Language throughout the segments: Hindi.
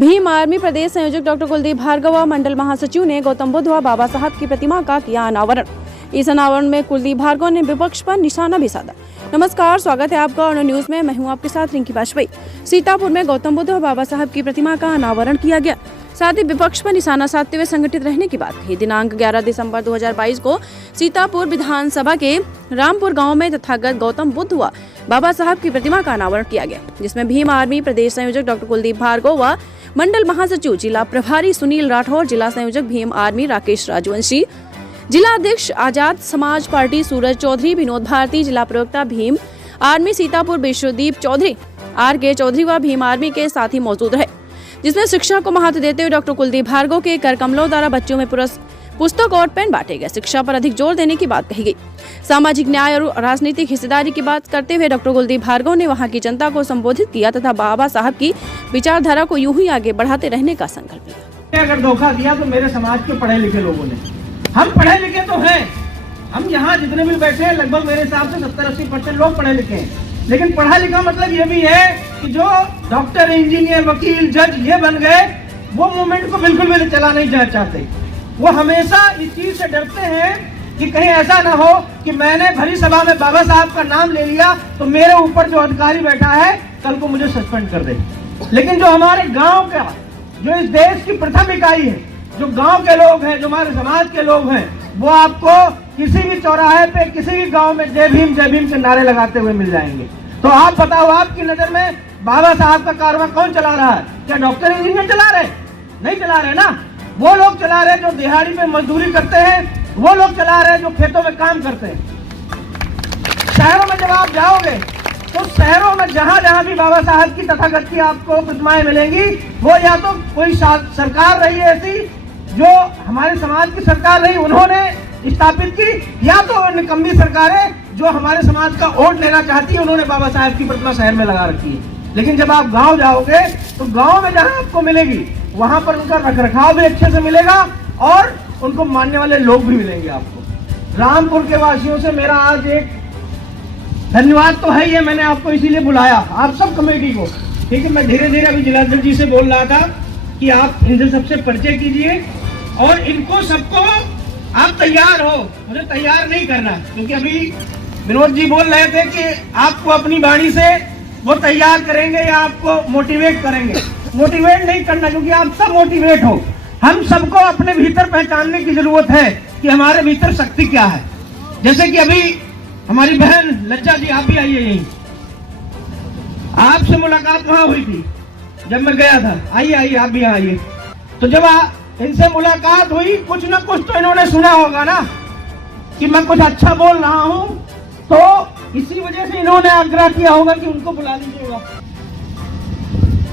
भीम आर्मी प्रदेश संयोजक डॉक्टर कुलदीप भार्गव व मंडल महासचिव ने गौतम बुद्ध व बाबा साहब की प्रतिमा का किया अनावरण। इस अनावरण में कुलदीप भार्गव ने विपक्ष पर निशाना भी साधा। नमस्कार, स्वागत है आपका ऑन न्यूज में। मैं हूं आपके साथ रिंकी वाजपेयी। सीतापुर में गौतम बुद्ध व बाबा साहब की प्रतिमा का अनावरण किया गया। साथ ही विपक्ष पर निशाना साधते हुए संगठित रहने की बात कही। दिनांक 11 दिसंबर 2022 को सीतापुर विधानसभा के रामपुर गांव में तथागत गौतम बुद्ध व बाबा साहब की प्रतिमा का अनावरण किया गया, जिसमें भीम आर्मी प्रदेश संयोजक डॉक्टर कुलदीप भार्गव व मंडल महासचिव जिला प्रभारी सुनील राठौर, जिला संयोजक भीम आर्मी राकेश राजवंशी, जिला अध्यक्ष आजाद समाज पार्टी सूरज चौधरी, विनोद भारती, जिला प्रवक्ता भीम आर्मी सीतापुर विश्वदीप चौधरी, RK चौधरी व भीम आर्मी के साथी मौजूद रहे, जिसमें शिक्षा को महत्व देते हुए डॉक्टर कुलदीप भार्गव के कर कमलों द्वारा बच्चों में पुस्तक और पेन बांटे गए। शिक्षा पर अधिक जोर देने की बात कही गई। सामाजिक न्याय और राजनीतिक हिस्सेदारी की बात करते हुए डॉक्टर कुलदीप भार्गव ने वहां की जनता को संबोधित किया तथा बाबा साहब की विचारधारा को यूं ही आगे बढ़ाते रहने का संकल्प लिया। अगर धोखा दिया तो मेरे समाज के पढ़े लिखे लोगों ने, हम पढ़े लिखे तो हैं, हम यहाँ जितने भी बैठे हैं लगभग मेरे हिसाब से 70-80% लोग पढ़े लिखे हैं, लेकिन पढ़ा लिखा मतलब ये भी है कि जो डॉक्टर, इंजीनियर, वकील, जज ये बन गए, वो मूवमेंट को बिल्कुल भी चला नहीं चाहते। वो हमेशा इस चीज से डरते हैं कि कहीं ऐसा ना हो कि मैंने भरी सभा में बाबा साहब का नाम ले लिया तो मेरे ऊपर जो अधिकारी बैठा है कल को मुझे सस्पेंड कर दे। लेकिन जो हमारे गांव का, जो इस देश की प्रथम इकाई है, जो गांव के लोग हैं, जो हमारे समाज के लोग हैं, वो आपको किसी भी चौराहे पे, किसी भी गांव में जय भीम के नारे लगाते हुए मिल जाएंगे। तो आप बताओ, आपकी नजर में बाबा साहब का कारवां कौन चला रहा है? क्या डॉक्टर, इंजीनियर चला रहे? नहीं चला रहे ना। वो लोग चला रहे जो दिहाड़ी पे मजदूरी करते हैं, वो लोग चला रहे जो खेतों में काम करते हैं। शहरों में जब आप जाओगे तो शहरों में जहां जहां भी बाबा साहब की तथागत की आपको प्रतिमाएं मिलेंगी, वो या तो कोई सरकार रही ऐसी जो हमारे समाज की सरकार रही, उन्होंने स्थापित की, या तो निकम्मी सरकारें जो हमारे समाज का वोट लेना चाहती है, उन्होंने बाबा साहब की प्रतिमा शहर में लगा रखी है। लेकिन जब आप गांव जाओगे तो गांव में जहां आपको मिलेगी वहां पर उनका रखरखाव भी अच्छे से मिलेगा और उनको मानने वाले लोग भी मिलेंगे आपको। रामपुर के वासियों से मेरा आज एक धन्यवाद तो है ही, मैंने आपको इसीलिए बुलाया, आप सब कमेटी को। ठीक है, मैं धीरे धीरे अभी जिलाध्यक्ष जी से बोल रहा था कि आप इनसे सबसे परिचय कीजिए और इनको सबको आप तैयार हो, मुझे तैयार नहीं करना, क्योंकि अभी विनोद जी बोल रहे थे कि आपको अपनी वाणी से वो तैयार करेंगे या आपको मोटिवेट करेंगे। मोटिवेट नहीं करना, क्योंकि आप सब मोटिवेट हो। हम सबको अपने भीतर पहचानने की जरूरत है कि हमारे भीतर शक्ति क्या है। जैसे कि अभी हमारी बहन लज्जा जी, आप भी आइए यहीं, आपसे मुलाकात वहां हुई थी जब मैं गया था। आइए आप भी आइए। तो जब इनसे मुलाकात हुई, कुछ ना कुछ तो इन्होंने सुना होगा ना कि मैं कुछ अच्छा बोल रहा हूं, तो इसी वजह से इन्होंने आग्रह किया होगा कि उनको बुला लीजिएगा।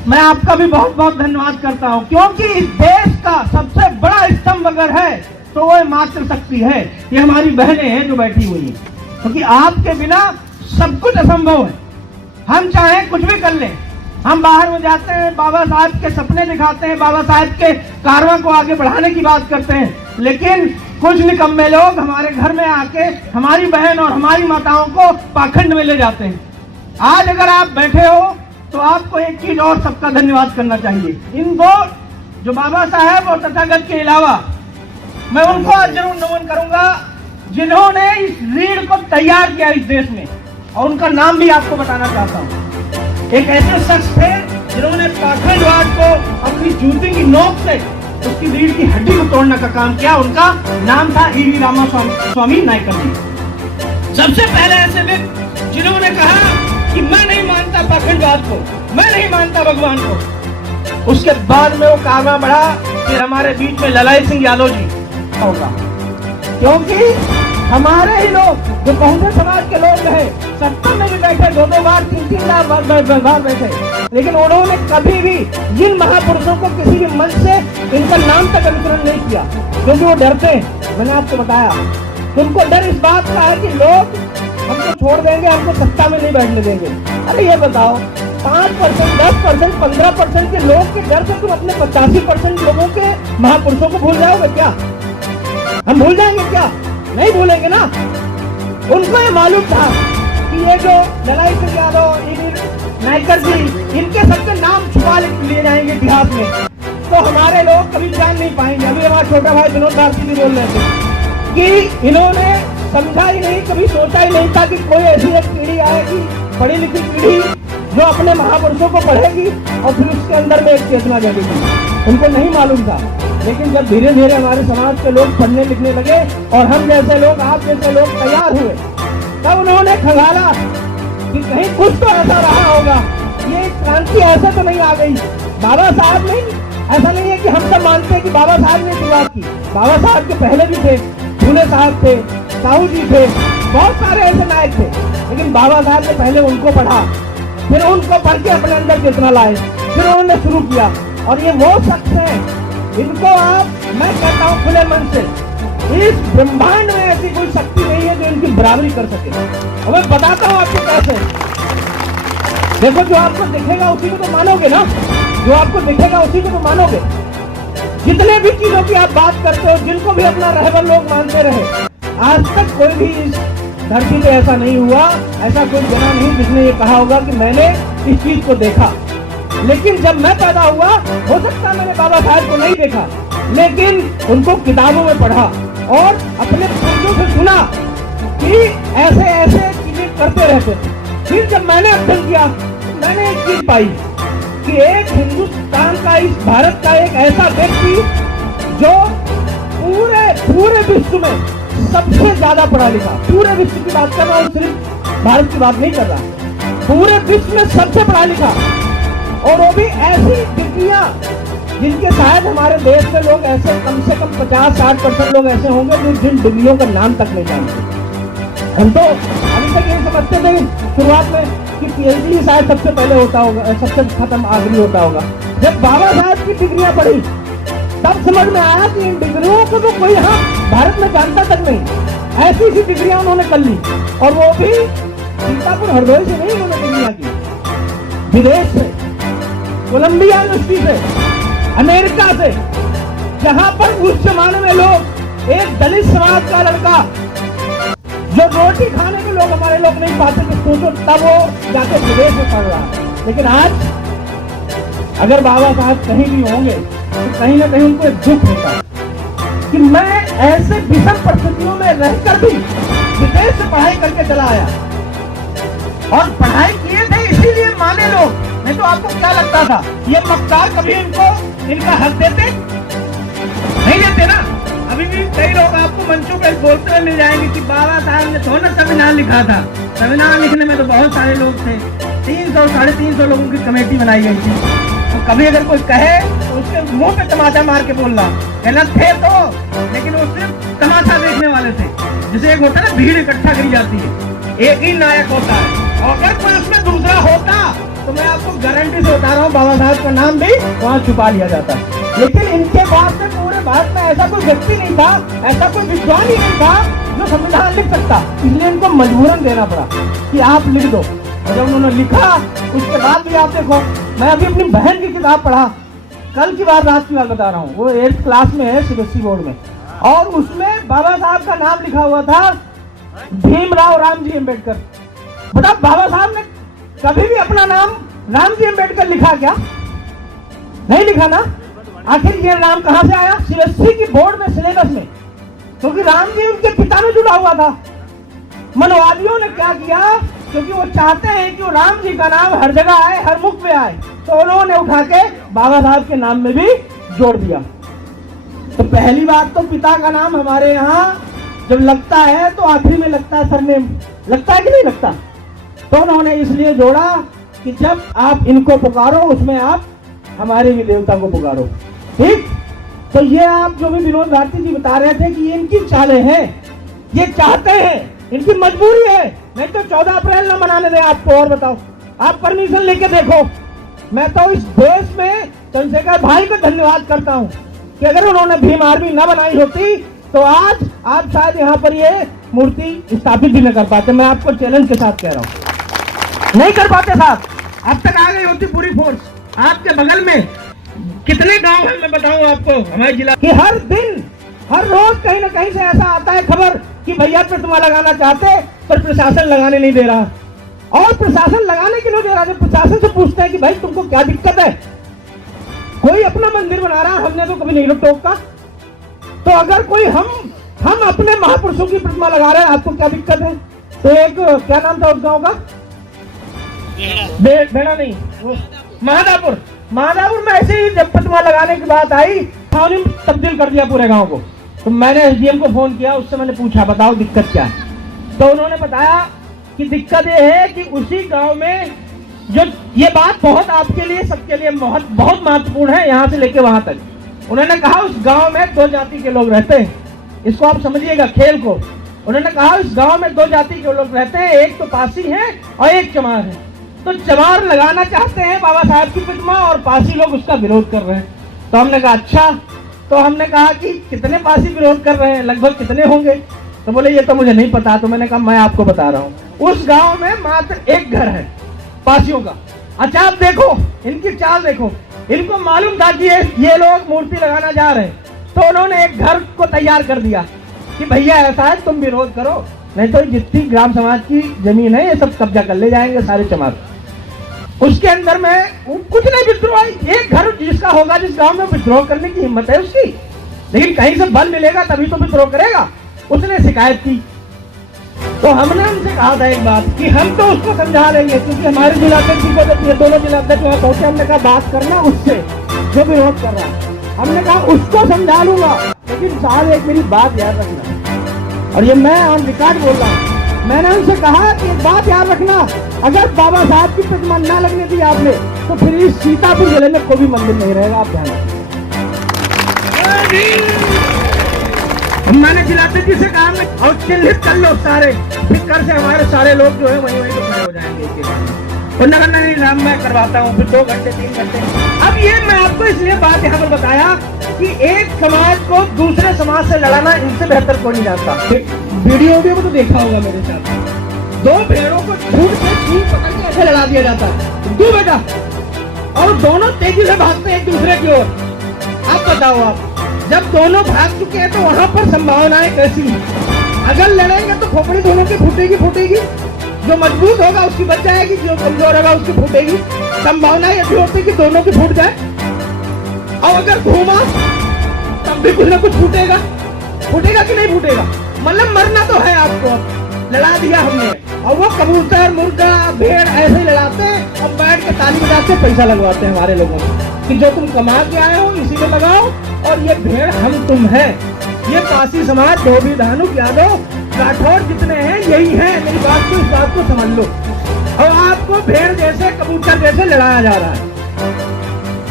मैं आपका भी बहुत बहुत धन्यवाद करता हूं, क्योंकि इस देश का सबसे बड़ा स्तंभ अगर है तो वो मातृशक्ति है। ये हमारी बहनें हैं जो बैठी हुई हैं, क्योंकि आपके बिना सब कुछ असंभव है। हम चाहे कुछ भी कर लें, हम बाहर में जाते हैं, बाबा साहब के सपने दिखाते हैं, बाबा साहब के कारवां को आगे बढ़ाने की बात करते हैं, लेकिन कुछ निकम्मे लोग हमारे घर में आके हमारी बहन और हमारी माताओं को पाखंड में ले जाते हैं। आज अगर आप बैठे हो तो आपको एक चीज और सबका धन्यवाद करना चाहिए। इन दो जो बाबा साहब और तथागत के अलावा, मैं उनको आज जरूर नमन करूंगा जिन्होंने इस रीढ़ को तैयार किया इस देश में, और उनका नाम भी आपको बताना चाहता हूँ। एक ऐसे शख्स थे जिन्होंने पाखंडवाद को अपनी जूती की नोक से उसकी रीढ़ की हड्डी को तोड़ने का काम किया। उनका नाम था E.V. रामास्वामी नायकर जी। सबसे पहले ऐसे व्यक्ति जिन्होंने कहा कि मैं नहीं मानता पाखंडवाद को, मैं नहीं मानता भगवान को। उसके बाद में वो कारवां बढ़ा, फिर हमारे बीच में ललाई सिंह यादव जी होगा, क्योंकि हमारे ही लोग जो बहुजन समाज के लोग हैं, सत्ता में भी बैठे, 2-2 बार 3-3 बार बैठे, लेकिन उन्होंने कभी भी जिन महापुरुषों को किसी भी मंच से इनका नाम तक अनुसरण नहीं किया, क्योंकि वो डरते हैं। मैंने आपको बताया, उनको डर इस बात का है कि लोग हमको छोड़ देंगे, हमको सत्ता में नहीं बैठने देंगे। अरे ये बताओ, 5%, 10%, 15% के लोग के डर से तुम अपने 85% लोगों के महापुरुषों को भूल जाओगे क्या? हम भूल जाएंगे क्या? नहीं भूलेंगे ना। उनको ये मालूम था कि ये जो ललाई सिंह यादव, नायकर जी, इनके सबके नाम छुपा लिए जाएंगे इतिहास में, कभी जान नहीं पाएंगे। अभी हमारा छोटा भाई विनोद भारती भी बोल रहे थे कि इन्होंने समझा ही नहीं, कभी सोचा ही नहीं था कि कोई ऐसी एक पीढ़ी आएगी, पढ़ी लिखी पीढ़ी, जो अपने महापुरुषों को पढ़ेगी और फिर उसके अंदर में एक चेतना जगेगी। उनको नहीं मालूम था, लेकिन जब धीरे धीरे हमारे समाज के लोग पढ़ने लिखने लगे और हम जैसे लोग, आप जैसे लोग तैयार हुए, तब उन्होंने खंगाला कि कहीं कुछ तो ऐसा रहा होगा, ये क्रांति ऐसे तो नहीं आ गई। बाबा साहब नहीं, ऐसा नहीं है कि हम सब मानते हैं कि बाबा साहब ने शुरुआत की। बाबा साहब के पहले भी थे, फूले साहब थे, साहू जी थे, बहुत सारे ऐसे नायक थे, लेकिन बाबा साहब ने पहले उनको पढ़ा, फिर उनको पढ़ के अपने अंदर चेतना लाए, फिर उन्होंने शुरू किया। और ये वो शख्स हैं, इनको आप, मैं कहता हूँ खुले मन से, इस ब्रह्मांड में ऐसी कोई शक्ति नहीं है जो इनकी बराबरी कर सके। और मैं बताता हूँ आपको कैसे। देखो, जो आपको दिखेगा उसी को तो मानोगे ना, जो आपको दिखेगा उसी को तो मानोगे। जितने भी चीजों की आप बात करते हो, जिनको भी अपना रहबर लोग मानते रहे, आज तक कोई भी इस धरती पे ऐसा नहीं हुआ, ऐसा कोई जना नहीं जिसने ये कहा होगा कि मैंने इस चीज को देखा। लेकिन जब मैं पैदा हुआ, हो सकता मैंने बाबा साहब को नहीं देखा, लेकिन उनको किताबों में पढ़ा और अपने पूर्वजों से सुना कि ऐसे ऐसे चीजें करते रहते थे। फिर जब मैंने अध्ययन किया, मैंने एक चीज पाई कि एक हिंदुस्तान का, इस भारत का एक ऐसा व्यक्ति जो पूरे विश्व में सबसे ज्यादा पढ़ा लिखा, पूरे विश्व की बात कर रहा हूँ, सिर्फ भारत की बात नहीं कर रहा, पूरे विश्व में सबसे पढ़ा लिखा, और वो भी ऐसी डिग्रियां जिनके शायद हमारे देश में लोग ऐसे कम से कम 50-60% लोग ऐसे होंगे जो जिन डिग्रियों का नाम तक नहीं जानते। हम तो अभी तक ये समझते थे शुरुआत में कि पीएचडी शायद सबसे पहले होता होगा, सबसे खत्म आखिरी होता होगा। जब बाबा साहब की डिग्रियां पढ़ी, तब समझ में आया कि इन डिग्रियों को तो कोई यहाँ भारत में जानता तक नहीं। ऐसी सी डिग्रियां उन्होंने कर ली, और वो भी सीतापुर हरदोई से नहीं, उन्होंने डिग्रियां की विदेश से, कोलंबिया यूनिवर्सिटी से, अमेरिका से, जहां पर उस जमाने में लोग, एक दलित समाज का लड़का जो रोटी खाने के लोग हमारे लोग नहीं पाते थे, सोचो तब वो जाके विदेश में पढ़ रहा है। लेकिन आज अगर बाबा साहब कहीं भी होंगे तो कहीं ना कहीं उनको एक दुख होता है कि मैं ऐसे विषम परिस्थितियों में रहकर भी विदेश से पढ़ाई करके चला आया, और पढ़ाई किए थे इसीलिए माने लोग, नहीं तो आपको क्या लगता था ये मक्कार कभी इनका हक देते? नहीं देते ना। अभी भी कई लोग आपको मंचों पर बोलते हुए मिल जाएंगे कि बाबा साहब ने थोड़ा संविधान लिखा था। संविधान लिखने में तो बहुत सारे लोग थे, 300-350 लोगों की कमेटी बनाई गई थी। तो कभी अगर कोई कहे तो उसके मुंह पे तमाचा मार के बोलना, कहना थे तो, लेकिन वो सिर्फ तमाशा देखने वाले थे। जैसे एक होता है ना, भीड़ इकट्ठा करी जाती है, एक ही नायक होता है, और अगर कोई उसमें दूसरा होता तो मैं आपको गारंटी से बता रहा हूँ बाबा साहब का नाम भी वहाँ छुपा लिया जाता। लेकिन इनके बाद में पूरे भारत में ऐसा कोई व्यक्ति नहीं था, ऐसा कोई विद्वान ही नहीं था जो संविधान लिख सकता, इसलिए इनको मजबूरन देना पड़ा कि आप लिख दो। और जब उन्होंने लिखा, उसके बाद भी आप देखो, मैं अभी अपनी बहन की किताब पढ़ा, कल की बात, रात की बात बता रहा हूँ, वो 8th क्लास में है, सीबीएसई बोर्ड में, और उसमें बाबा साहब का नाम लिखा हुआ था भीमराव रामजी अम्बेडकर। बता, बाबा साहब ने कभी भी अपना नाम रामजी अम्बेडकर लिखा क्या? नहीं लिखा ना। आखिर ये नाम कहां से आया? सीबीएसई की बोर्ड में, सिलेबस में, क्योंकि राम जी उनके पिता में जुड़ा हुआ था। मनवादियों ने क्या किया, क्योंकि वो चाहते हैं कि वो राम जी का नाम हर जगह आए, हर मुख में आए, तो उन्होंने उठा के बाबा साहब के नाम में भी जोड़ दिया। तो पहली बात तो पिता का नाम हमारे यहाँ जब लगता है तो आखिरी में लगता है, सरनेम लगता है कि नहीं लगता? तो उन्होंने इसलिए जोड़ा कि जब आप इनको पुकारो, उसमें आप हमारे भी देवता को पुकारो। ठीक, तो ये आप जो भी विनोद भारती जी बता रहे थे कि ये इनकी चालें हैं, ये चाहते हैं, इनकी मजबूरी है, नहीं तो 14 अप्रैल न मनाने दें आपको। और बताओ, आप परमिशन लेके देखो। मैं तो इस देश में चंद्रशेखर भाई को धन्यवाद करता हूँ कि अगर उन्होंने भीम आर्मी न बनाई होती तो आज आप शायद यहाँ पर ये मूर्ति स्थापित भी न कर पाते। मैं आपको चैलेंज के साथ कह रहा हूँ, नहीं कर पाते साहब। अब तक आ गई होती पूरी फोर्स। आपके बगल में कितने गांव हैं मैं बताऊं आपको, हमारे जिला कि हर दिन, हर रोज कहीं ना कहीं से ऐसा आता है खबर कि भैया प्रतिमा लगाना चाहते पर प्रशासन लगाने नहीं दे रहा, और प्रशासन लगाने के लिए दे रहा है। प्रशासन से पूछते हैं कि भाई तुमको क्या दिक्कत है, कोई अपना मंदिर बना रहा है, हमने तो कभी नहीं टोका। तो अगर कोई हम अपने महापुरुषों की प्रतिमा लगा रहे हैं, आपको क्या दिक्कत है? तो एक क्या नाम था उस गांव का? बेड़ा नहीं, वो महादापुर में ऐसे ही जब प्रतिमा लगाने की बात आई, उन्होंने तब्दील कर दिया पूरे गांव को। तो मैंने एसडीएम को फोन किया, उससे मैंने पूछा बताओ दिक्कत क्या है। तो उन्होंने बताया कि दिक्कत ये है कि उसी गांव में जो ये बात बहुत आपके लिए सबके लिए बहुत बहुत महत्वपूर्ण है, यहाँ से लेके वहां तक। उन्होंने कहा उस गांव में 2 जाति के लोग रहते हैं, इसको आप समझिएगा खेल को। उन्होंने कहा उस गांव में 2 जाति के लोग रहते हैं, एक तो पासी है और एक चमार है। तो चमार लगाना चाहते हैं बाबा साहब की प्रतिमा और पासी लोग उसका विरोध कर रहे हैं। तो हमने कहा अच्छा। तो हमने कहा कि कितने पासी विरोध कर रहे हैं, लगभग कितने होंगे? तो बोले ये तो मुझे नहीं पता। तो मैंने कहा मैं आपको बता रहा हूँ, उस गांव में मात्र एक घर है पासियों का। अच्छा आप देखो इनकी चाल देखो, इनको मालूम था कि ये लोग मूर्ति लगाना जा रहे हैं, तो उन्होंने एक घर को तैयार कर दिया कि भैया ऐसा है तुम विरोध करो, नहीं तो जितनी ग्राम समाज की जमीन है ये सब कब्जा कर ले जाएंगे सारे चमार। उसके अंदर में कुछ नहीं विद्रोह, एक घर जिसका होगा, जिस गांव में विद्रोह करने की हिम्मत है उसकी, लेकिन कहीं से बल मिलेगा तभी तो विद्रोह करेगा। उसने शिकायत की। तो हमने उनसे कहा था एक बात कि हम तो उसको समझा लेंगे, क्योंकि हमारे जिलाध्यक्ष को जब ये दोनों जिलाध्यक्ष वहां पहुंचे, हमने कहा बात करना उससे जो विरोध कर रहा है। हमने कहा उसको समझा लूंगा, लेकिन साहब एक मेरी बात याद रखना, और ये मैं ऑन रिकॉर्ड बोल रहा हूँ। मैंने उनसे कहा कि एक बात याद रखना, अगर बाबा साहब की प्रतिमा ना लगने दी आपने, तो फिर इस सीतापुर जिले में कोई भी मंदिर नहीं रहेगा, आप ध्यान रखिए। मैंने जिलाध्यक्ष जी से कहा और चिन्हित कर लो सारे, फिर कर से हमारे सारे लोग जो है वहीं तो खड़े हो जाएंगे। और नगर नहीं नाम मैं करवाता हूँ, फिर 2 घंटे 3 घंटे। अब ये मैं आपको इसलिए बात यहाँ पर बताया कि एक समाज को दूसरे समाज से लड़ाना इनसे बेहतर कोई नहीं जानता। वीडियो को तो देखा होगा मेरे साथ, 2 भेड़ों को छूट के सींग पकड़ के ऐसे लड़ा दिया जाता है, तू बेटा, और दोनों तेजी से भागते हैं एक दूसरे की ओर। आप बताओ, आप जब दोनों भाग चुके हैं तो वहां पर संभावनाएं कैसी? अगर लड़ेंगे तो खोपड़ी दोनों की फूटेगी, जो मजबूत होगा उसकी बच जाएगी, जो कमजोर होगा उसकी फूटेगी। संभावना यदि होती कि दोनों की फूट जाए, और अगर घूमा तब भी कुछ ना कुछ फूटेगा कि नहीं फूटेगा? मतलब मरना तो है आपको। लड़ा दिया हमने, और वो कबूतर मुर्गा भेड़ ऐसे ही लड़ाते हैं और बैठ के ताली बजाते पैसा लगवाते हैं हमारे लोगों को कि जो तुम कमा के आए हो इसी में लगाओ, और ये भेड़ हम तुम है। ये पासी समाज, धोबी, धानुक, यादव, राठौर जितने हैं यही है। मेरी बात को, इस बात को समझ लो। और आपको भेड़ जैसे कबूतर जैसे लड़ाया जा रहा है,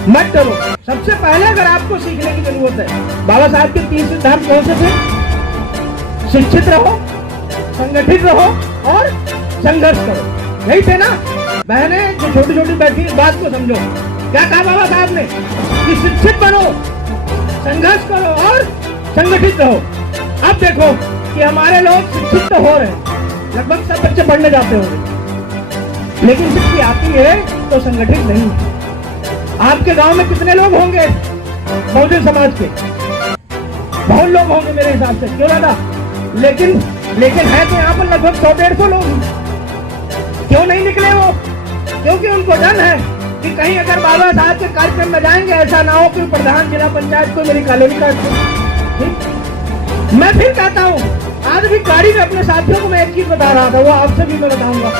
मत डरो। सबसे पहले अगर आपको सीखने की जरूरत है, बाबा साहब के 3 सिद्धांत कौन से थे? शिक्षित रहो, संगठित रहो और संघर्ष करो, यही थे ना? बहने जो छोटी छोटी बैठी, बात को समझो। क्या कहा बाबा साहब ने कि शिक्षित बनो, संघर्ष करो और संगठित रहो। अब देखो कि हमारे लोग शिक्षित तो हो रहे हैं, लगभग सब बच्चे पढ़ने जाते होंगे, लेकिन शिक्षा आती है तो संगठित नहीं है। आपके गांव में कितने लोग होंगे बहुजन समाज के? बहुत लोग होंगे मेरे हिसाब से, क्यों दादा? लेकिन है तो यहाँ पर लगभग 100-150 लोग। क्यों नहीं निकले वो? क्योंकि उनको डर है कि कहीं अगर बाबा साहब के कार्यक्रम में जाएंगे, ऐसा ना हो कि प्रधान जिला पंचायत को मेरी कॉलोनी काट दे। मैं फिर कहता हूँ, आज भी गाड़ी में अपने साथियों को मैं एक चीज बता रहा था, वो आपसे भी मैं बताऊंगा।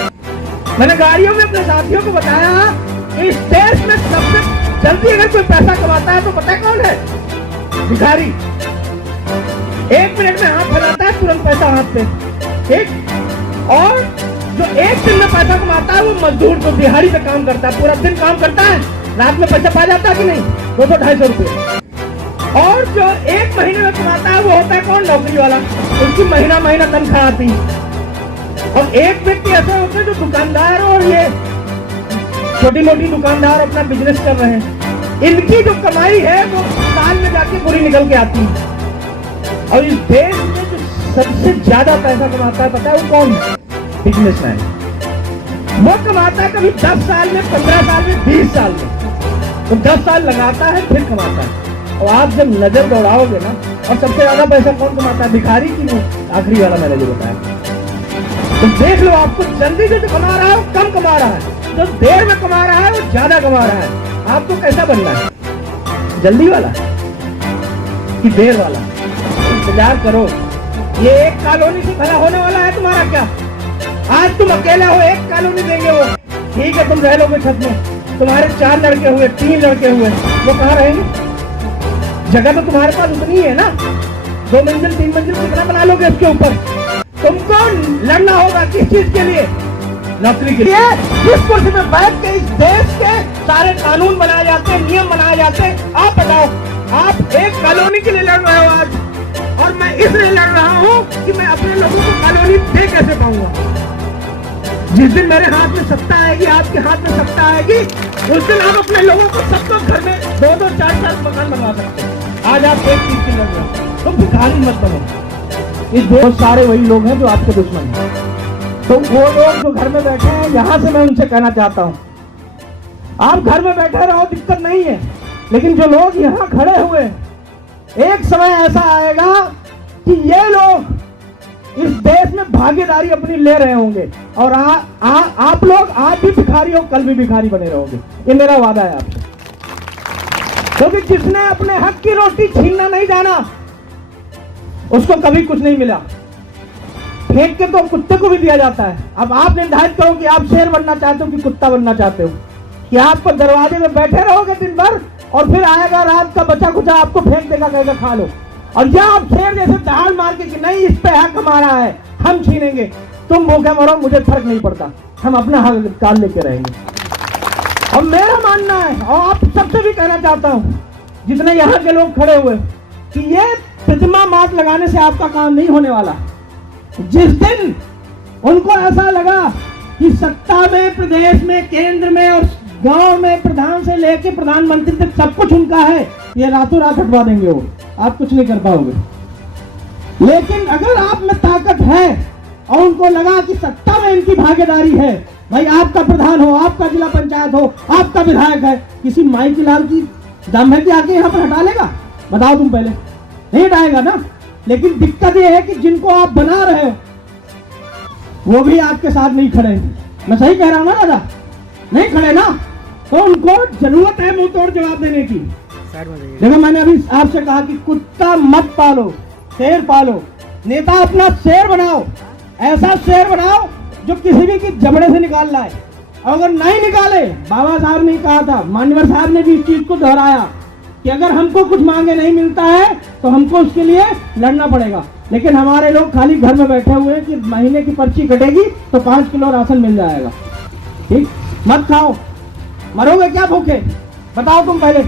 मैंने गाड़ियों में अपने साथियों को बताया, इस देश में सबसे जल्दी अगर कोई पैसा कमाता है तो पता है कौन है? भिखारी। 1 मिनट में हाथ फैलाता है, तुरंत पैसा हाथ पे, ठीक? और जो 1 दिन में पैसा कमाता है वो मजदूर, जो दिहाड़ी पे काम करता है, पूरा दिन काम करता है, रात में पैसा पा जाता है कि नहीं? 200-250 रुपये। और जो 1 महीने में कमाता है वो होता है कौन? नौकरी वाला, उसकी महीना तनख्वाह आती है। और एक व्यक्ति ऐसे होते हैं जो दुकानदार और ये छोटी मोटी दुकानदार अपना बिजनेस कर रहे हैं, इनकी जो कमाई है वो साल में जाके पूरी निकल के आती है। और इस देश में जो सबसे ज्यादा पैसा कमाता है पता है वो कौन है? बिजनेसमैन। वो कमाता है कभी 10 साल में, 15 साल में, 20 साल में, तो 10 साल लगाता है फिर कमाता है। और आप जब नजर दौड़ाओगे ना, और सबसे ज्यादा पैसा कौन कमाता है? भिखारी की वो आखिरी वाला मैंने जो बताया। तो देख लो, आपको जल्दी जो कमा रहा है वो कम कमा रहा है, जो देर में कमा रहा है वो ज्यादा कमा रहा है। आपको कैसा बनना है? जल्दी वाला कि देर वाला? इंतजार करो, ये एक कॉलोनी से भला होने वाला है तुम्हारा क्या? आज तुम अकेला हो, एक कॉलोनी देंगे वो, ठीक है तुम रह लोगे छत में, तुम्हारे 4 लड़के हुए, 3 लड़के हुए, वो कहाँ रहेंगे? जगह तो तुम्हारे पास उतनी ही है ना, 2 मंजिल 3 मंजिल कितना बना लोगे उसके ऊपर? तुमको लड़ना होगा किस चीज के लिए? नौकरी के लिए। जिस कुर्सी में बैठ के इस देश के सारे कानून बनाए जाते हैं, नियम बनाए जाते हैं, आप बताओ, आप एक कॉलोनी के लिए लड़ रहे हो आज, और मैं इसलिए लड़ रहा हूं कि मैं अपने लोगों को कॉलोनी दे कैसे पाऊंगा। जिस दिन मेरे हाथ में सत्ता आएगी, आपके हाथ में सत्ता आएगी, उस दिन आप अपने लोगों को सबको घर में 2-2 4-4 मकान बनवा सकते हैं। आज आप एक चीज की लड़ रहे हो, तुम भिखारी मत बनो। इस बहुत सारे वही लोग हैं जो आपके दुश्मन हैं। तो वो लोग जो घर में बैठे हैं, यहाँ से मैं उनसे कहना चाहता हूँ, आप घर में बैठे रहो, दिक्कत नहीं है, लेकिन जो लोग यहाँ खड़े हुए, एक समय ऐसा आएगा कि ये लोग इस देश में भागीदारी अपनी ले रहे होंगे, और आप लोग आज भी भिखारी हो, कल भी भिखारी बने रहोगे। ये मेरा वादा है आपसे, क्योंकि जिसने अपने हक की रोटी छीनना नहीं जाना, उसको कभी कुछ नहीं मिला। फेंक के तो कुत्ते को भी दिया जाता है। अब आप निर्धारित करो कि आप शेर बनना चाहते हो कि कुत्ता बनना चाहते हो, कि आपको दरवाजे में बैठे रहोगे दिन भर, और फिर आएगा रात का बचा कुचा आपको फेंक देगा, कहेगा खा लो, और या आप शेर जैसे दहाड़ मार के कि नहीं इस पे हक हमारा है, हम छीनेंगे, तुम भूखे मरो, मुझे फर्क नहीं पड़ता, हम अपना हक काल लेके रहेंगे। और मेरा मानना है, और आप सबसे भी कहना चाहता हूँ, जितने यहाँ के लोग खड़े हुए, कि ये प्रतिमा मात लगाने से आपका काम नहीं होने वाला। जिस दिन उनको ऐसा लगा कि सत्ता में, प्रदेश में, केंद्र में और गांव में प्रधान से लेके प्रधानमंत्री तक सब कुछ उनका है, ये रातों रात हटवा देंगे वो, आप कुछ नहीं कर पाओगे। लेकिन अगर आप में ताकत है और उनको लगा कि सत्ता में इनकी भागीदारी है, भाई आपका प्रधान हो, आपका जिला पंचायत हो, आपका विधायक है, किसी माई की लाल की दम है कि आके यहाँ पर हटा लेगा? बताओ तुम पहले, नहीं हटाएगा ना। लेकिन दिक्कत ये है कि जिनको आप बना रहे हो वो भी आपके साथ नहीं खड़े। मैं सही कह रहा हूँ ना दादा? नहीं खड़े ना, तो उनको जरूरत है मुंह तोड़ जवाब देने की। देखो मैंने अभी आपसे कहा कि कुत्ता मत पालो, शेर पालो। नेता अपना शेर बनाओ, ऐसा शेर बनाओ जो किसी भी की जबड़े से निकाल लाए। अगर नहीं निकाले, बाबा साहब ने कहा था, मान्यवर साहब ने भी इस चीज को दोहराया कि अगर हमको कुछ मांगे नहीं मिलता है तो हमको उसके लिए लड़ना पड़ेगा। लेकिन हमारे लोग खाली घर में बैठे हुए हैं कि महीने की पर्ची कटेगी तो 5 किलो राशन मिल जाएगा। ठीक, मत खाओ, मरोगे क्या भूखे? बताओ तुम पहले,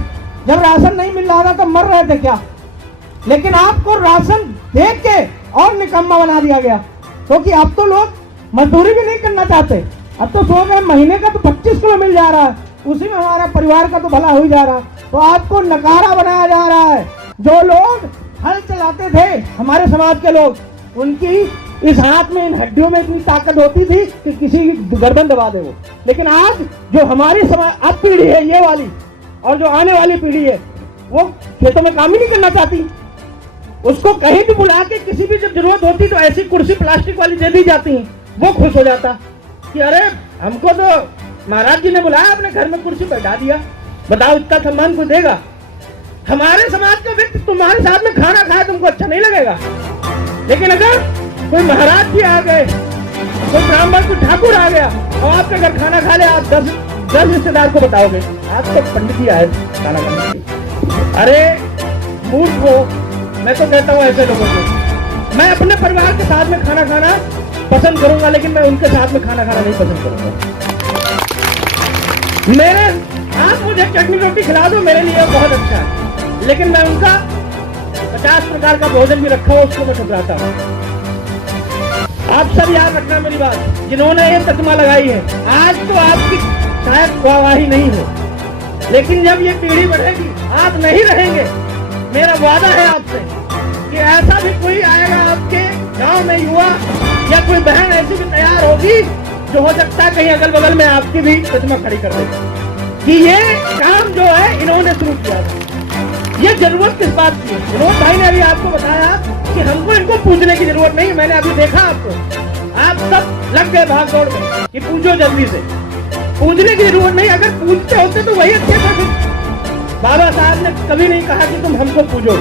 जब राशन नहीं मिल रहा था तो मर रहे थे क्या? लेकिन आपको राशन देख के और निकम्मा बना दिया गया, क्योंकि अब तो लोग मजदूरी भी नहीं करना चाहते। अब तो सोच रहे महीने का तो 25 किलो मिल जा रहा है, उसी में हमारा परिवार का तो भला हो ही जा रहा है। तो आपको नकारा बनाया जा रहा है। जो लोग हल चलाते थे हमारे समाज के लोग, उनकी इस हाथ में, इन हड्डियों में इतनी ताकत होती थी कि किसी की गर्दन दबा दे वो। लेकिन आज जो हमारी समाज अब पीढ़ी है ये वाली, और जो आने वाली पीढ़ी है, वो खेतों में काम ही नहीं करना चाहती। उसको कहीं भी बुला के किसी भी जब जरूरत होती तो ऐसी कुर्सी प्लास्टिक वाली दे दी जाती है, वो खुश हो जाता कि अरे हमको तो महाराज जी ने बुलाया, अपने घर में कुर्सी बैठा दिया। बताओ इतना सम्मान को देगा? हमारे समाज का व्यक्ति तुम्हारे साथ में खाना खाए तुमको अच्छा नहीं लगेगा। लेकिन अगर कोई महाराज जी आ गए, कोई ब्राह्मण, कोई ठाकुर आ गया और आपके घर खाना खा ले, आप 10 रिश्तेदार को बताओगे आज तो पंडित जी आए खाना खाने के लिए। अरे मूर्ख हो। मैं तो कहता हूँ ऐसे लोगों को, मैं अपने परिवार के साथ में खाना खाना पसंद करूंगा, लेकिन मैं उनके साथ में खाना खाना नहीं पसंद करूंगा। आप मुझे चटनी रोटी खिला दो, मेरे लिए बहुत अच्छा है, लेकिन मैं उनका 50 प्रकार का भोजन भी रखा हो उसको मैं ठुकराता हूँ। आप सब याद रखना मेरी बात, जिन्होंने ये प्रतिमा लगाई है, आज तो आपकी शायद गवाही नहीं हो, लेकिन जब ये पीढ़ी बढ़ेगी, आप नहीं रहेंगे, मेरा वादा है आपसे कि ऐसा भी कोई आएगा आपके गांव में, युवा या कोई बहन ऐसी भी तैयार होगी जो हो सकता है कहीं अगल बगल में आपकी भी प्रतिमा खड़ी कर देगी कि ये काम जो है इन्होंने शुरू किया था। ये जरूरत किस बात की है? विनोद भाई ने अभी आपको बताया कि हमको इनको पूजने की जरूरत नहीं है। मैंने अभी देखा आपको, आप सब लग गए भाग दौड़ में कि पूजो जल्दी से। पूजने की जरूरत नहीं, अगर पूजते होते तो वही अच्छे थे। बाबा साहब साहब ने कभी नहीं कहा कि तुम हमको पूजो।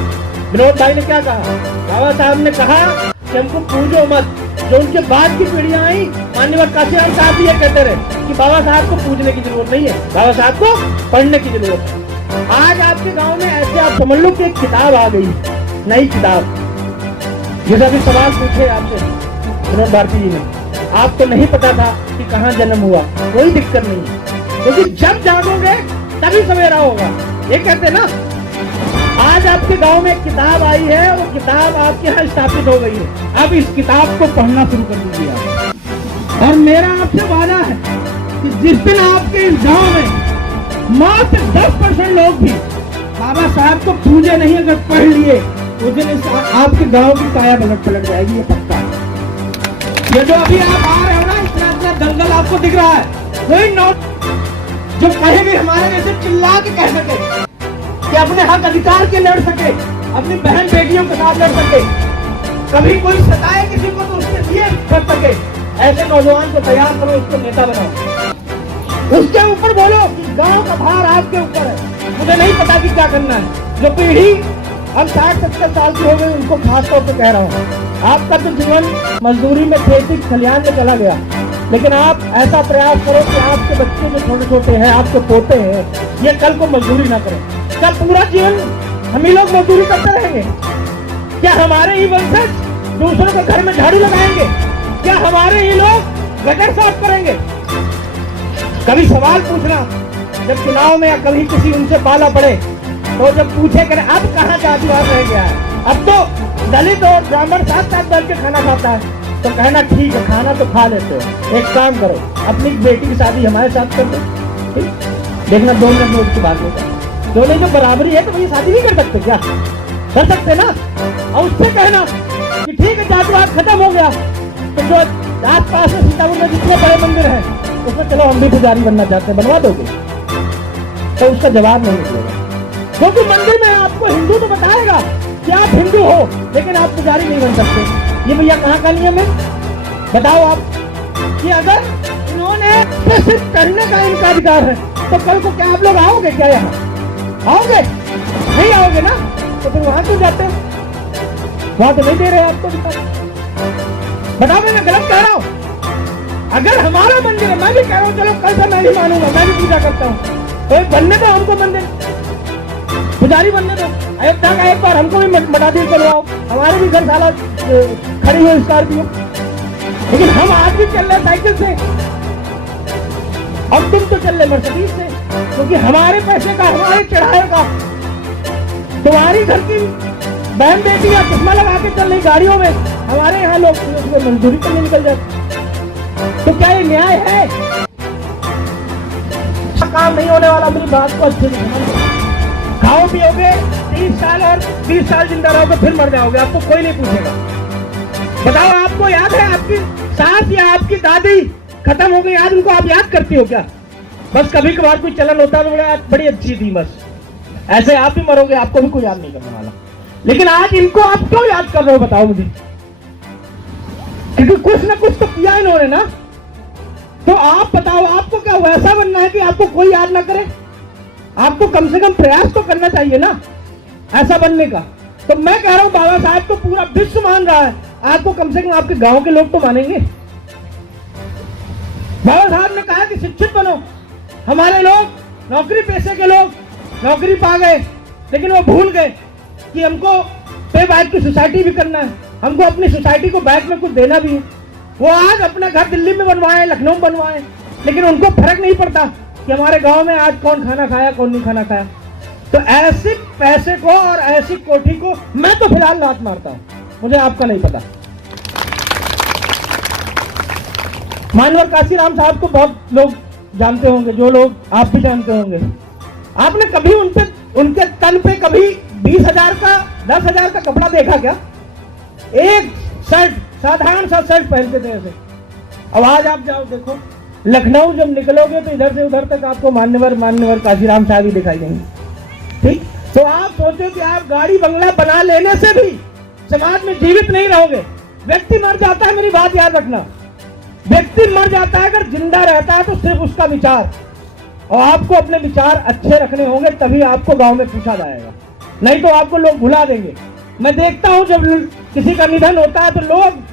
विनोद भाई ने क्या कहा? बाबा साहब ने कहा कि हमको पूजो मत। जो उनके बाद की पीढ़ियां आई, माननीय काशीराम साहब भी ये कहते रहे कि बाबा साहब को पूजने की जरूरत नहीं है, बाबा साहब को पढ़ने की जरूरत है। आज आपके गांव में ऐसे आप समझ लो कि एक किताब आ गई, नई किताब। जैसा भी सवाल पूछे आपसे विनोद भारती जी ने, आपको नहीं पता था कि कहाँ जन्म हुआ, कोई दिक्कत नहीं है, क्योंकि जब जागोगे तभी सवेरा होगा। ये कहते ना, आज आपके गांव में एक किताब आई है, वो किताब आपके यहाँ स्थापित हो गई है। अब इस किताब को पढ़ना शुरू कर दीजिए आप। और मेरा आपसे वादा है कि जिस दिन आपके इस गांव में मात्र 10% लोग भी बाबा साहब को पूजे नहीं अगर पढ़ लिए, उस दिन आपके गांव की काया पलट जाएगी, ये पक्का है। ये जो अभी आप आ रहे हो ना, इतना इतना दंगल आपको दिख रहा है, कोई नोट जो कहेंगे हमारे जैसे चिल्ला के कह सके कि अपने हक अधिकार के लड़ सके, अपनी बहन बेटियों के साथ लड़ सके, कभी कोई सताए किसी को तो उसके लिए कर सके, ऐसे नौजवान को तैयार करो, उसको नेता बनाओ। उसके ऊपर बोलो कि गांव का भार आपके ऊपर है, मुझे नहीं पता कि क्या करना है। जो पीढ़ी अब 60-70 साल की हो गई, उनको खास तौर पर कह रहा हूँ, आपका तो जीवन मजदूरी में, खेती खलिहान में चला गया, लेकिन आप ऐसा प्रयास करो कि आपके बच्चे जो छोटे छोटे हैं, आपके पोते हैं, ये कल को मजदूरी ना करें। क्या पूरा जीवन हम ही लोग मजदूरी करते रहेंगे? क्या हमारे ही वंशज दूसरों के घर में झाड़ू लगाएंगे? क्या हमारे ही लोग गटर साफ करेंगे? कभी सवाल पूछना जब चुनाव में या कभी किसी उनसे पाला पड़े, तो जब पूछे करें अब कहाँ जातिवाद रह गया है, अब तो दलित और ब्राह्मण साथ साथ बैठ के खाना खाता है, तो कहना ठीक है, खाना तो खा लेते हो, एक काम करो, अपनी बेटी की शादी हमारे साथ कर दो। ठीक, देखना 2 मिनट में उसकी बात होगा। दोनों जो बराबरी है तो वही शादी नहीं कर सकते क्या? कर सकते ना? और उससे कहना कि ठीक है जातिवाद खत्म हो गया, तो जो आस पास में सीतापुर में जितने बड़े मंदिर हैं उसमें चलो हम भी पुजारी बनना चाहते हैं, बनवा दोगे? तो उसका जवाब नहीं निकलेगा, क्योंकि मंदिर में आपको हिंदू तो बताएगा कि आप हिंदू हो, लेकिन आप पुजारी नहीं बन सकते। ये भैया कहाँ का नियम है बताओ आप? कि अगर इन्होंने सिर्फ करने का इनका अधिकार है, तो कल को क्या आप लोग आओगे क्या? यहाँ आओगे? नहीं आओगे ना, तो फिर वहां क्यों जाते हैं? वहां तो नहीं दे रहे आपको। बताओ मैं गलत कह रहा हूं? अगर हमारा मंदिर है, मैं भी कह रहा हूँ चलो कल से मैं भी मानूंगा, मैं भी पूजा करता हूँ, तो बनने दो हमको मंदिर, पुजारी बनने दो। अयोध्या का एक बार हमको भी मटादिल करवाओ, हमारे भी घर साला खड़ी हुई स्कॉर्पियो, लेकिन हम आज भी चल रहे साइकिल से और तुम तो चल रहे मर्सिडीज से, क्योंकि हमारे पैसे का, हमारे चढ़ाए का, तुम्हारी घर की बहन बेटियां चश्मा लगा के चल रही गाड़ियों में, हमारे यहाँ लोग उसमें मजदूरी करने निकल जाते। तो क्या ये न्याय है? काम नहीं होने वाला, मेरी बात को अच्छे से समझ लो। खाओ पियोगे 30 साल और 20 साल जिंदा रहोगे, फिर मर जाओगे, आपको कोई नहीं पूछेगा। बताओ आपको याद है आपकी सास या आपकी दादी खत्म हो गई, आज उनको आप याद करती हो क्या? बस कभी कभार कोई चलन होता है तो बड़ी अच्छी थी, बस ऐसे आप भी मरोगे, आपको भी कोई याद नहीं करने वाला। लेकिन आज इनको आप क्यों याद कर रहे हो बताओ मुझे? क्योंकि कुछ ना कुछ तो किया इन्होंने ना। तो आप बताओ आपको क्या वैसा बनना है कि आपको कोई याद ना करे? आपको कम से कम प्रयास तो करना चाहिए ना ऐसा बनने का। तो मैं कह रहा हूं बाबा साहब को पूरा विश्व मान रहा है, आपको कम से कम आपके गांव के लोग तो मानेंगे। बाबा साहब ने कहा कि शिक्षित बनो। हमारे लोग नौकरी पेशे के लोग नौकरी पा गए, लेकिन वो भूल गए कि हमको पे बैक की सोसाइटी भी करना है, हमको अपनी सोसाइटी को बैक में कुछ देना भी है। वो आज अपना घर दिल्ली में बनवाए, लखनऊ में बनवाए, लेकिन उनको फर्क नहीं पड़ता कि हमारे गांव में आज कौन खाना खाया कौन नहीं खाना खाया। तो ऐसे पैसे को और ऐसी कोठी को मैं तो फिलहाल लात मारता हूं, मुझे आपका नहीं पता। मानवर काशीराम साहब को बहुत लोग जानते होंगे, जो लोग आप भी जानते होंगे। आपने कभी उनके तन पे कभी 20,000 का 10,000 का कपड़ा देखा क्या? एक शर्ट, साधारण सा शर्ट पहनते थे ऐसे। अब आज आप जाओ देखो, लखनऊ जब निकलोगे तो इधर से उधर तक आपको मान्यवर काशीराम साहब ही दिखाई देंगे। ठीक, तो आप सोचो कि आप गाड़ी बंगला बना लेने से भी समाज में जीवित नहीं रहोगे। व्यक्ति मर जाता है, मेरी बात याद रखना, व्यक्ति मर जाता है, अगर जिंदा रहता है तो सिर्फ उसका विचार, और आपको अपने विचार अच्छे रखने होंगे, तभी आपको गांव में पूछा जाएगा, नहीं तो आपको लोग भुला देंगे। मैं देखता हूं जब किसी का निधन होता है तो लोग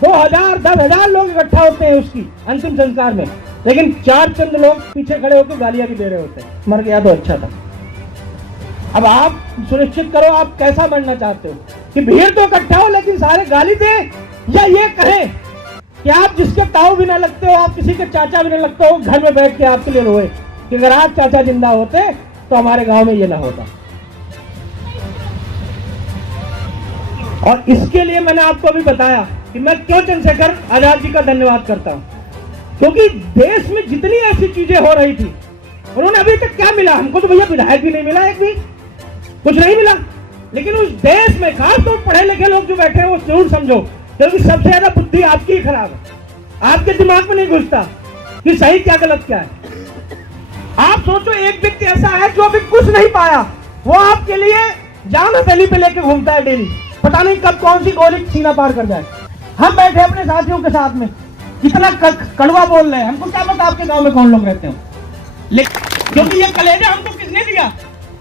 2000 10,000 लोग इकट्ठा होते हैं उसकी अंतिम संस्कार में, लेकिन 4 चंद लोग पीछे खड़े होकर गालियां भी दे रहे होते हैं, मर गया तो अच्छा था। अब आप सुनिश्चित करो आप कैसा बनना चाहते हो, कि भीड़ तो इकट्ठा हो लेकिन सारे गाली दें, या ये कहें कि आप जिसके ताऊ भी ना लगते हो, आप किसी के चाचा भी ना लगते हो, घर में बैठ के आपके लिए रोए कि अगर आज चाचा जिंदा होते तो हमारे गांव में ये ना होता। और इसके लिए मैंने आपको अभी बताया कि मैं क्यों चंद्रशेखर आजाद जी का धन्यवाद करता हूं, क्योंकि देश में जितनी ऐसी चीजें हो रही थी, उन्होंने अभी तक क्या मिला हमको, तो भैया विधायक भी नहीं मिला, एक भी कुछ नहीं मिला, लेकिन उस देश में खासतौर पढ़े लिखे लोग जो बैठे हैं वो जरूर समझो, क्योंकि सबसे ज्यादा बुद्धि आपकी ही खराब है, आपके दिमाग में नहीं घुसता कि सही क्या गलत क्या है। आप सोचो एक व्यक्ति ऐसा है जो अभी कुछ नहीं पाया, वो आपके लिए जान हथेली पे लेके घूमता है डेली, पता नहीं कब कौन सी गोली सीना पार कर जाए। हम बैठे अपने साथियों के साथ में कितना कड़वा बोल रहे हैं, हमको क्या पता आपके गांव में कौन लोग रहते हो, लेकिन क्योंकि ये कलेजा हमको किसने दिया,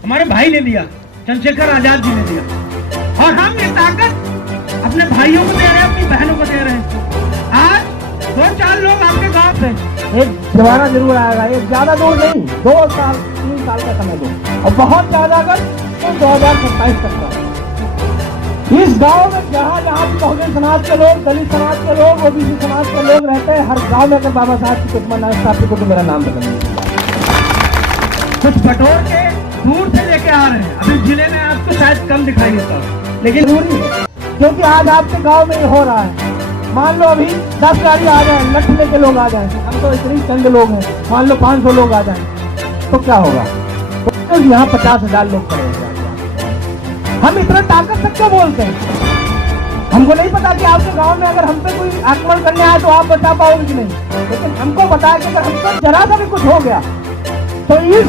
हमारे भाई ने दिया, चंद्रशेखर आजाद जी ने दिया, और हम ये ताकत अपने भाइयों को दे रहे हैं, अपनी बहनों को दे रहे हैं। आज 2-4 लोग आपके गांव से, एक जमाना जरूर आएगा, एक ज्यादा दूर नहीं, 2 साल 3 साल का समय दो, और बहुत ज्यादा अगर तो 2027 तक का। इस गांव में जहाँ जहाँ भी बहुजन समाज के लोग, दलित समाज के लोग, ओबीसी समाज के लोग रहते हैं, हर गांव में अगर बाबा साहब की प्रतिमा ना स्थापित हो तो मेरा नाम बदल कुछ बटोर के दूर से लेके आ रहे हैं, अभी जिले में आपको शायद कम दिखाई देता, लेकिन जरूरी है, क्योंकि आज आपके गांव में ये हो रहा है। मान लो अभी 10 गाड़ी आ जाए, लठ लेके लोग आ जाए, हम तो इतनी चंद लोग हैं, मान लो 500 लोग आ जाए तो क्या होगा, तो यहाँ 50,000 लोग खड़े हो जाएंगे। हम इतना ताकत से क्यों बोलते हैं, हमको नहीं पता कि आपके गांव में अगर हम पे कोई आक्रमण करने आए तो आप बचा पाओगे कि नहीं, लेकिन हमको पता है कि अगर हमको जरा सा भी कुछ हो गया तो इस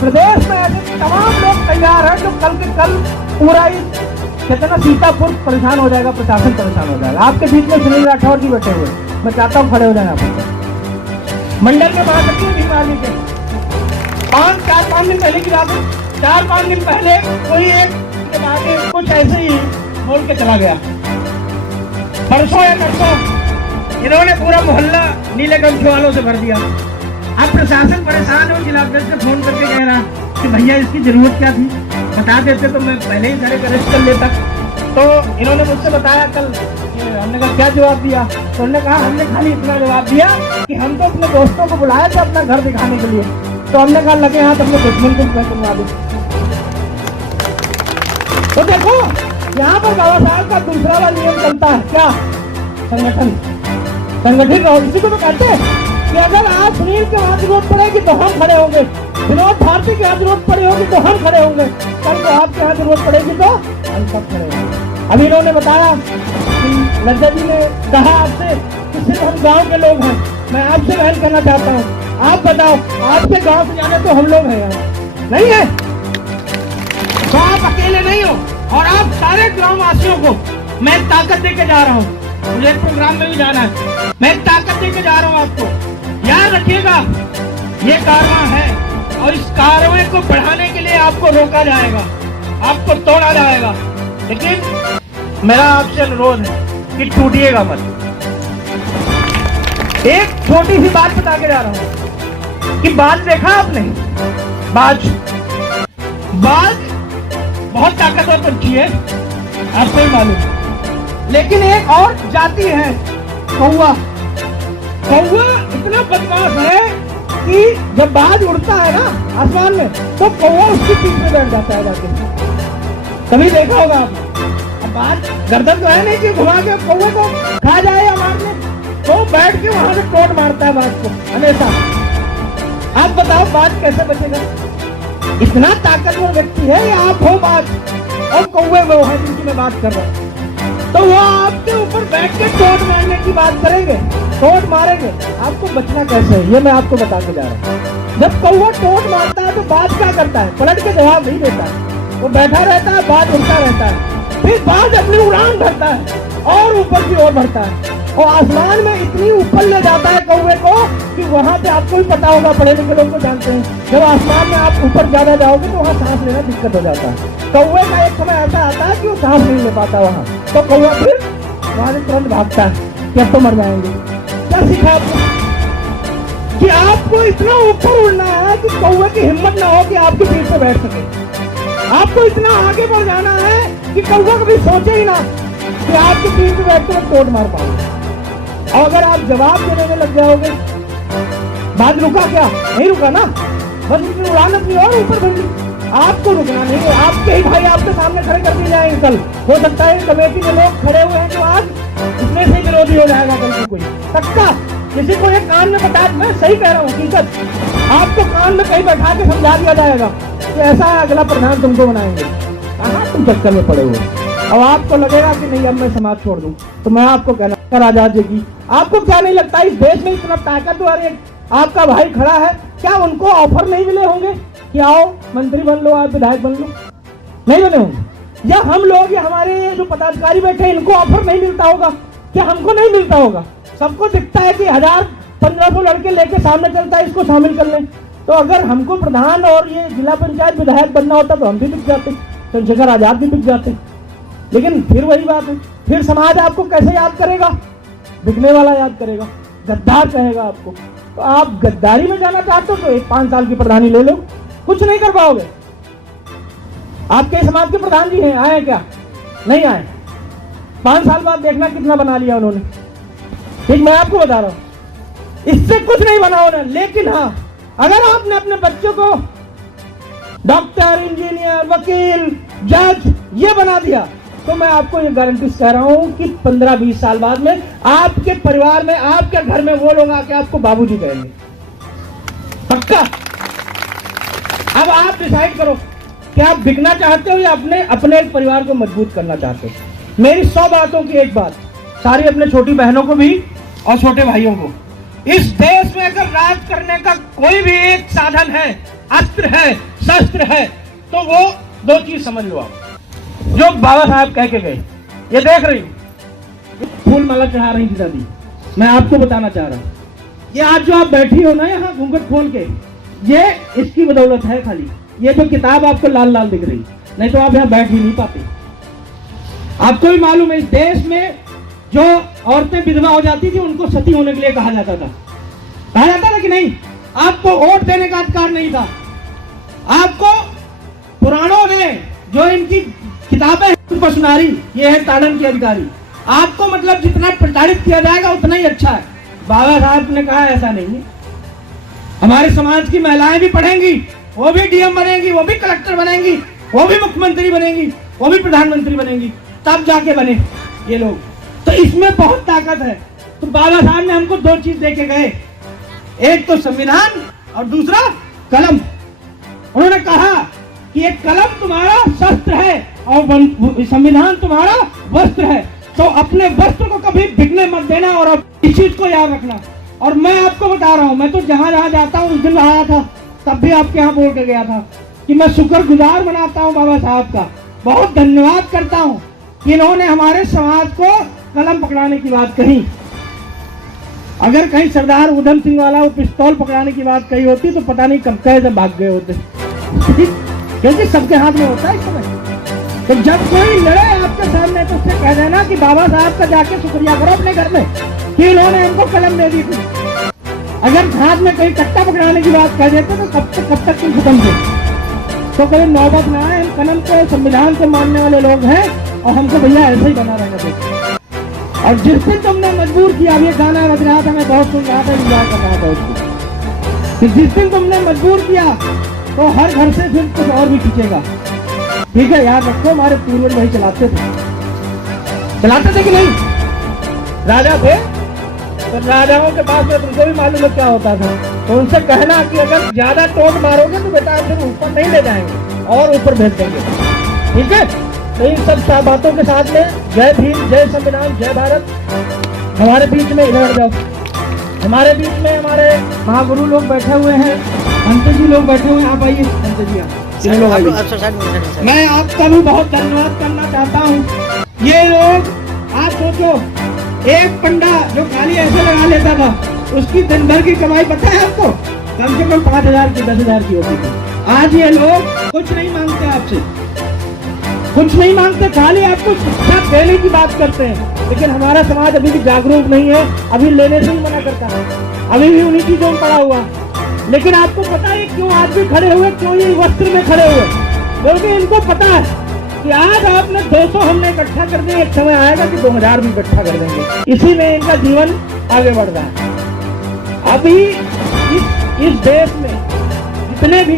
प्रदेश में ऐसे तमाम लोग तैयार हैं जो कल के कल पूरा कितना सीतापुर परेशान हो जाएगा, प्रशासन परेशान हो जाएगा। आपके बीच में सुनील राठौर जी बैठे हुए, मैं चाहता हूँ खड़े हो जाए। आप मंडल में महासचिव भीम आर्मी के 4-5 दिन पहले की बात है, 4-5 दिन पहले कोई एक के आगे कुछ ऐसे ही बोल के चला गया, परसों या परसों इन्होंने पूरा मोहल्ला नीले गमछे वालों से भर दिया। अब प्रशासन परेशान हो, जिला अध्यक्ष से फोन करके कह रहा कि भैया इसकी जरूरत क्या थी, बता देते तो मैं पहले ही सारे अरेस्ट कर लेता। तो इन्होंने मुझसे बताया कल, हमने कहा क्या जवाब दिया, तो उन्होंने कहा हमने खाली इतना जवाब दिया कि हम तो अपने दोस्तों को बुलाया था अपना घर दिखाने के लिए, तो हमने कहा लगे हाथ अपने दुश्मन को पहचानवा दो। तो देखो यहाँ पर बाबा साहब का दूसरा वाला नियम चलता है, क्या संगठित रहो। इसी को तो कहते हैं कि अगर आज सुनील के वहां जरूरत पड़ेगी तो हम खड़े होंगे, विनोद भारती के यहाँ जरूरत पड़ी होगी तो हम खड़े होंगे, कल को आपके यहाँ जरूरत पड़ेगी तो हम सब खड़े होंगे। अभी इन्होंने बताया कि लज्जा जी ने कहा आपसे कि सिर्फ हम गाँव के लोग हैं, मैं आपसे बहन करना चाहता हूँ, आप बताओ आपके गाँव से जाने तो हम लोग हैं यहाँ नहीं है, तो आप अकेले नहीं हो, और आप सारे ग्राम वासियों को मैं ताकत देके जा रहा हूँ। मुझे प्रोग्राम में भी जाना है, मैं ताकत देके जा रहा हूँ आपको। याद रखिएगा ये कारवां है, और इस कारवां को बढ़ाने के लिए आपको रोका जाएगा, आपको तोड़ा जाएगा, लेकिन मेरा आपसे अनुरोध है कि टूटिएगा मत। एक छोटी सी बात बता के जा रहा हूँ कि बाज देखा आपने, बाज बहुत ताकतवर पंछी है, आपको ही मालूम, लेकिन एक और जाति है कौवा। कौवा इतना बदमाश है कि जब बाज उड़ता है ना आसमान में तो कौवा उसकी पीठ में बैठ जाता है जाके, कभी देखा होगा आपने। अब बाज गर्दन तो है नहीं कि घुमा के कौवे को खा जाए या मार ले, तो बैठ के वहां से टोट मारता है बाज को हमेशा। आप बताओ बाज कैसे बचेगा, इतना ताकतवर व्यक्ति है, या आप हो बाज और कौवे वो है जिनकी मैं बात कर रहा हूँ, तो वो आपके ऊपर बैठ के टोट मारने की बात करेंगे, टोट मारेंगे, आपको बचना कैसे है ये मैं आपको बता के जा रहा हूँ। जब कौवा टोट मारता है तो बाज क्या करता है, पलट के जवाब नहीं देता है, वो बैठा रहता है, बाज उड़ता रहता है, फिर बाज अपनी उड़ान भरता है और ऊपर की ओर बढ़ता है। और आसमान में इतनी ऊपर ले जाता है कौवे को कि वहां पे आपको भी पता होगा, पढ़े लिखे लोग को जानते हैं, जब आसमान में आप ऊपर ज्यादा जाओगे तो वहाँ सांस लेना दिक्कत हो जाता है। कौवे का एक समय ऐसा आता है कि वो सांस नहीं ले पाता वहाँ, तो कौवा फिर वहां से तुरंत भागता है कि अब तो मर जाएंगे। क्या सीखा आपको? कि आपको इतना ऊपर उड़ना है कि कौवे की हिम्मत ना हो कि आपकी पीठ पे बैठ सके। आपको इतना आगे बढ़ जाना है कि कौवा कभी सोचे ही ना कि आपकी पीठ पे बैठ कर तोड़ मार पाओगे। और अगर आप जवाब देने में लग जाओगे, बात रुका क्या? नहीं रुका ना, बस उसकी उड़ान अपनी और ऊपर बढ़ गई। आपको रुकना नहीं है, आपके ही भाई आपके सामने खड़े कर दिए जाएंगे कल। हो सकता है कमेटी में लोग खड़े हुए हैं जो आज इसमें से विरोधी हो जाएगा कल को कोई पक्का। किसी को एक कान में बता, मैं सही कह रहा हूँ हकीकत, आपको कान में कहीं बैठा के समझा दिया जाएगा कि ऐसा अगला प्रधान तुमको बनाएंगे। कहाँ तुम चक्कर में पड़े हुए? अब आपको लगेगा कि नहीं अब मैं समाज छोड़ दूं, तो मैं आपको कहना आजादी की, आपको क्या नहीं लगता इस देश में इतना ताकतवर एक आपका भाई खड़ा है, क्या उनको ऑफर नहीं मिले होंगे कि आओ मंत्री बन लो, आप विधायक बन लो? नहीं बने होंगे? या हम लोग या हमारे जो पदाधिकारी बैठे हैं इनको ऑफर नहीं मिलता होगा? क्या हमको नहीं मिलता होगा? सबको दिखता है कि 1000-1500 लड़के लेके सामने चलता है, इसको शामिल कर लें। तो अगर हमको प्रधान और ये जिला पंचायत विधायक बनना होता तो हम भी बिक जाते, चंद्रशेखर आजाद भी बिक जाते। लेकिन फिर वही बात है, फिर समाज आपको कैसे याद करेगा? बिकने वाला याद करेगा, गद्दार कहेगा आपको। तो आप गद्दारी में जाना चाहते हो तो एक 5 साल की प्रधानी ले लो, कुछ नहीं कर पाओगे। आपके समाज के प्रधान जी हैं, आए क्या? नहीं आए। 5 साल बाद देखना कितना बना लिया उन्होंने। ठीक, मैं आपको बता रहा हूं इससे कुछ नहीं बना उन्होंने। लेकिन हाँ, अगर आपने अपने बच्चों को डॉक्टर, इंजीनियर, वकील, जज ये बना दिया तो मैं आपको ये गारंटी कह रहा हूं कि 15-20 साल बाद में आपके परिवार में, आपके घर में वो लोग आके आपको बाबूजी कहेंगे, पक्का। अब आप डिसाइड करो कि आप बिकना चाहते हो या अपने परिवार को मजबूत करना चाहते हो। मेरी 100 बातों की एक बात सारी अपने छोटी बहनों को भी और छोटे भाइयों को, इस देश में अगर राज करने का कोई भी एक साधन है, अस्त्र है, शस्त्र है, तो वो 2 चीज समझ लो आप, जो बाबा साहब कह के गए। ये देख रही हूँ फूल माला चढ़ा रही थी दादी, मैं आपको बताना चाह रहा हूँ, ये आज जो आप बैठी हो ना यहाँ घूंघट खोल के, ये इसकी बदौलत है खाली। ये जो किताब आपको लाल लाल दिख रही, नहीं तो आप यहाँ बैठ ही नहीं पाते। आपको भी मालूम है इस देश में जो औरतें विधवा हो जाती थी उनको सती होने के लिए कहा जाता था कि नहीं? आपको वोट देने का अधिकार नहीं था। आपको पुराणों ने जो इनकी किताबें हैं सुनारी, ये है ताड़न के अधिकारी, आपको मतलब जितना प्रताड़ित किया जाएगा उतना ही अच्छा है। बाबा साहब ने कहा ऐसा नहीं है, हमारे समाज की महिलाएं भी पढ़ेंगी, वो भी डीएम बनेंगी, वो भी कलेक्टर बनेंगी, वो भी मुख्यमंत्री बनेंगी, वो भी प्रधानमंत्री बनेंगी, तब जाके बने ये लोग। तो इसमें बहुत ताकत है। तो बाबा साहब ने हमको 2 चीज दे के गए, एक तो संविधान और दूसरा कलम। उन्होंने कहा कि एक कलम तुम्हारा शस्त्र है और संविधान तुम्हारा वस्त्र है, तो अपने वस्त्र को कभी बिकने मत देना और अब इस चीज को याद रखना। और मैं आपको बता रहा हूं, मैं तो जहां जहां जाता हूं, उस दिन आया था तब भी आपके यहाँ बोल के गया था कि मैं शुक्रगुजार बनाता हूं बाबा साहब का, बहुत धन्यवाद करता हूं कि इन्होंने हमारे समाज को कलम पकड़ाने की बात कही। अगर कहीं सरदार उधम सिंह वाला वो पिस्तौल पकड़ाने की बात कही होती तो पता नहीं कब कैसे भाग गए होते, क्योंकि सबके हाथ में होता है इस समय। तो जब कोई लड़े आपके सामने तो उससे कह देना कि बाबा साहब का जाके शुक्रिया करो अपने घर में कि इन्होंने हमको कलम दे दी थी। अगर हाथ में कहीं कट्टा पकड़ाने की बात कह देते तो कब तक तुम खत्म थे। तो कभी नौबत ना आए, हम कलम को, संविधान को मानने वाले लोग हैं और हमको भैया ऐसे ही बना रहना चाहिए। और जिस दिन तुमने मजबूर किया, ये गाना बज रहा था, मैं बहुत सुन रहा था, इंजॉय कर रहा था उसको, कि जिस दिन तुमने मजबूर किया तो हर घर से फिर कुछ और भी खींचेगा। ठीक है, याद रखो, हमारे पूर्वज वही चलाते थे कि नहीं? राजा थे तो राजाओं के पास में तुमको भी मालूम है क्या होता था, तो उनसे कहना कि अगर ज्यादा टोट मारोगे तो बेटा फिर ऊपर नहीं ले जाएंगे और ऊपर भेज देंगे। ठीक है, तो इन सब बातों के साथ में जय भीम, जय संविधान, जय भारत। हमारे बीच में इधर जाओ, हमारे बीच में हमारे महागुरु लोग बैठे हुए हैं, अंत जी लोग बैठे हुए हैं। आप आइए अंत जी, तीनों लोग आइए। मैं आपका भी बहुत धन्यवाद करना चाहता हूँ। ये लोग आप सोचो एक पंडा जो खाली ऐसे लगा लेता था, उसकी दिन भर की कमाई पता है आपको? कम से कम 5,000 की 10,000 की होती थी। आज ये लोग कुछ नहीं मांगते आपसे, कुछ नहीं मांगते, खाली आपको शिक्षा देने की बात करते हैं। लेकिन हमारा समाज अभी भी जागरूक नहीं है, अभी लेने से ही मना करता है, अभी भी उन्हीं चीजों में पड़ा हुआ। लेकिन आपको पता है क्यों आज भी खड़े हुए, क्यों ये वस्त्र में खड़े हुए? क्योंकि इनको पता है कि आज आपने 200 हमने इकट्ठा कर दिए, एक समय आएगा कि 2000 भी इकट्ठा कर देंगे। इसी में इनका जीवन आगे बढ़ रहा है। अभी इस देश में जितने भी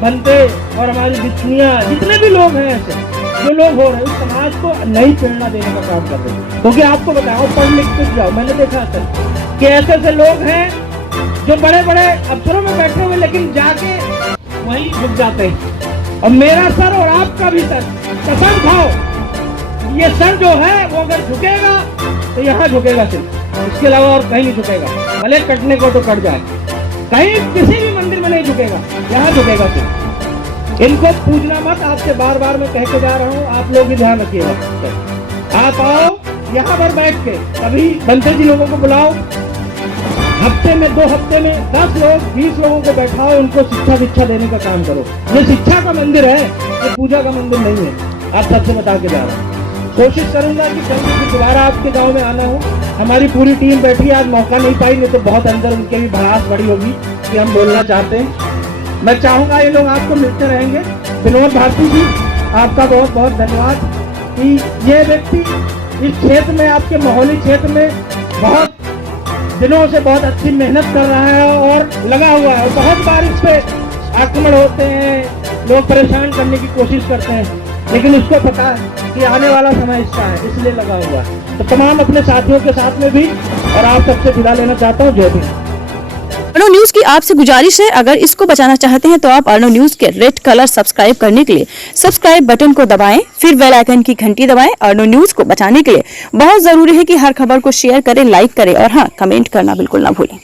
बनते और हमारी बिचनियां, जितने भी लोग हैं, ऐसे जो लोग हो रहे हैं, उस समाज को नई प्रेरणा देने का काम कर रहे हैं। क्योंकि आपको बताओ, पढ़ लिख के जाओ, मैंने देखा सर कि ऐसे ऐसे लोग हैं जो बड़े बड़े अफसरों में बैठे हुए, लेकिन जाके वहीं झुक जाते हैं। और मेरा सर और आपका भी सर, कसम खाओ, ये सर जो है वो अगर झुकेगा तो यहाँ झुकेगा सिर्फ, इसके अलावा और कहीं नहीं झुकेगा। भले कटने को तो कट जाए, कहीं किसी भी मंदिर में नहीं झुकेगा, यहाँ झुकेगा सिर्फ। इनको पूछना मत, आपसे बार बार मैं कह के जा रहा हूँ, आप लोग भी ध्यान रखिएगा। आप आओ यहाँ पर बैठ के, कभी बंते जी लोगों को बुलाओ, हफ्ते में 2 हफ्ते में 10 लोग 20 लोगों को बैठाओ, उनको शिक्षा देने का काम करो। ये शिक्षा का मंदिर है, ये पूजा का मंदिर नहीं है। आप सबसे बता के जा रहा हूँ। कोशिश करूंगा कि जल्दी से दोबारा आपके गांव में आना हो। हमारी पूरी टीम बैठी, आज मौका नहीं पाई, नहीं तो बहुत अंदर उनके भी भड़ास बड़ी होगी कि हम बोलना चाहते हैं। मैं चाहूंगा ये लोग आपको मिलते रहेंगे। विनोद भारती जी, आपका बहुत बहुत धन्यवाद कि ये व्यक्ति इस क्षेत्र में, आपके माहौली क्षेत्र में बहुत दिनों से बहुत अच्छी मेहनत कर रहा है और लगा हुआ है। और बहुत बार इस पे आक्रमण होते हैं, लोग परेशान करने की कोशिश करते हैं, लेकिन उसको पता है कि आने वाला समय इसका है, इसलिए लगा हुआ है। तो तमाम अपने साथियों के साथ में भी और आप सबसे विदा लेना चाहता हूँ। जय हिंद। अर्नो न्यूज की आपसे गुजारिश है, अगर इसको बचाना चाहते हैं तो आप अर्नो न्यूज के रेड कलर सब्सक्राइब करने के लिए सब्सक्राइब बटन को दबाएं, फिर बेल आइकन की घंटी दबाएं। अर्नो न्यूज को बचाने के लिए बहुत जरूरी है कि हर खबर को शेयर करें, लाइक करें और हाँ, कमेंट करना बिल्कुल ना भूलें।